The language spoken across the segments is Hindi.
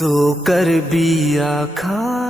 सोकर बिया खाए।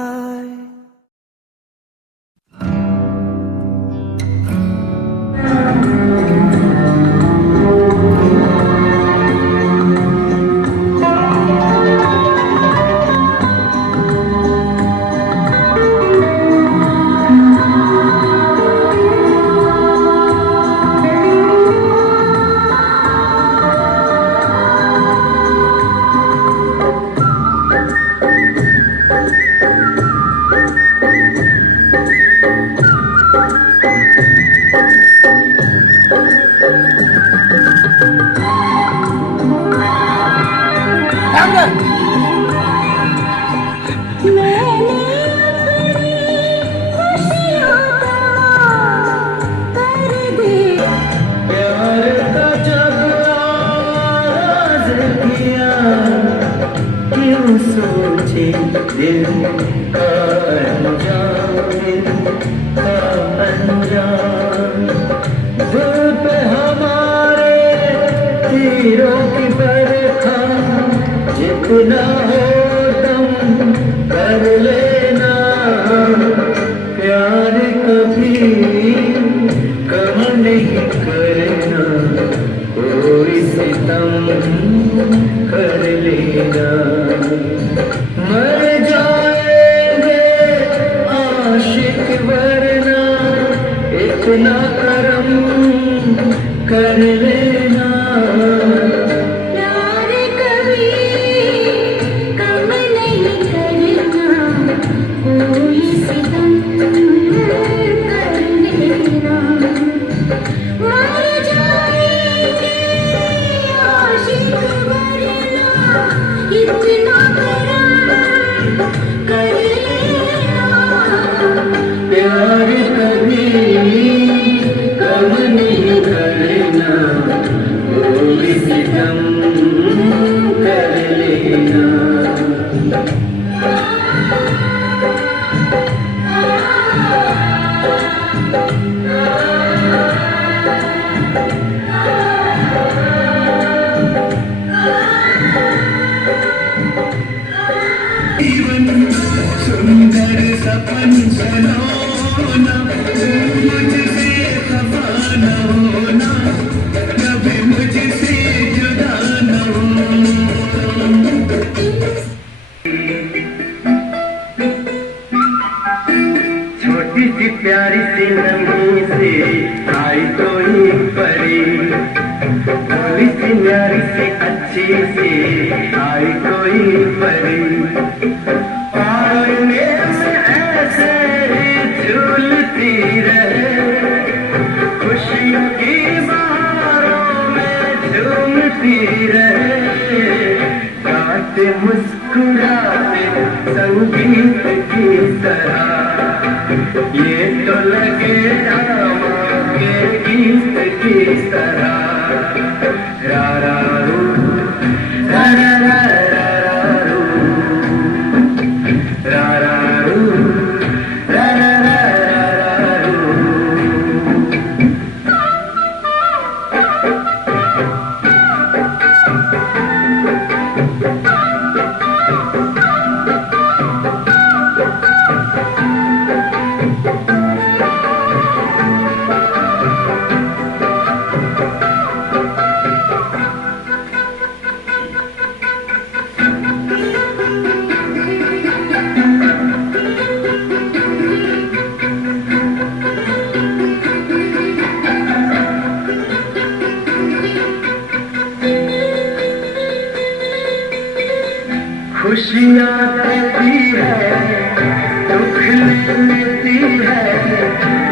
सोचे दिल का अनजान धूप हमारे तीरों की बरखा जितना हो दम कर लेना प्यार कभी कम नहीं करना कोई सितम कर लेना मर जाएंगे आशिक वरना इतना करम कर लेना प्यार कभी कम नहीं करना कोई सितम कर लेना मर जाएंगे आशिक वरना इतना प्यार कभी कम नहीं करना कोई सितम कर लेना सुंदर सपन सलोना मुझसे खफा न होना कभी मुझसे जुदा न होना छोटी सी प्यारी सी नन्ही से आई कोई परी भोली सी प्यारी सी अच्छी सी आई कोई परी खुशियों की बहारों में झूमती रहे गाते मुस्कुराते संगीत की तरह ये तो लगे रामा के गीत की तरह रा रा रू रा रा रा रा रू रा रा रू रा रा रा रू खुशियाँ देती है दुख लेती है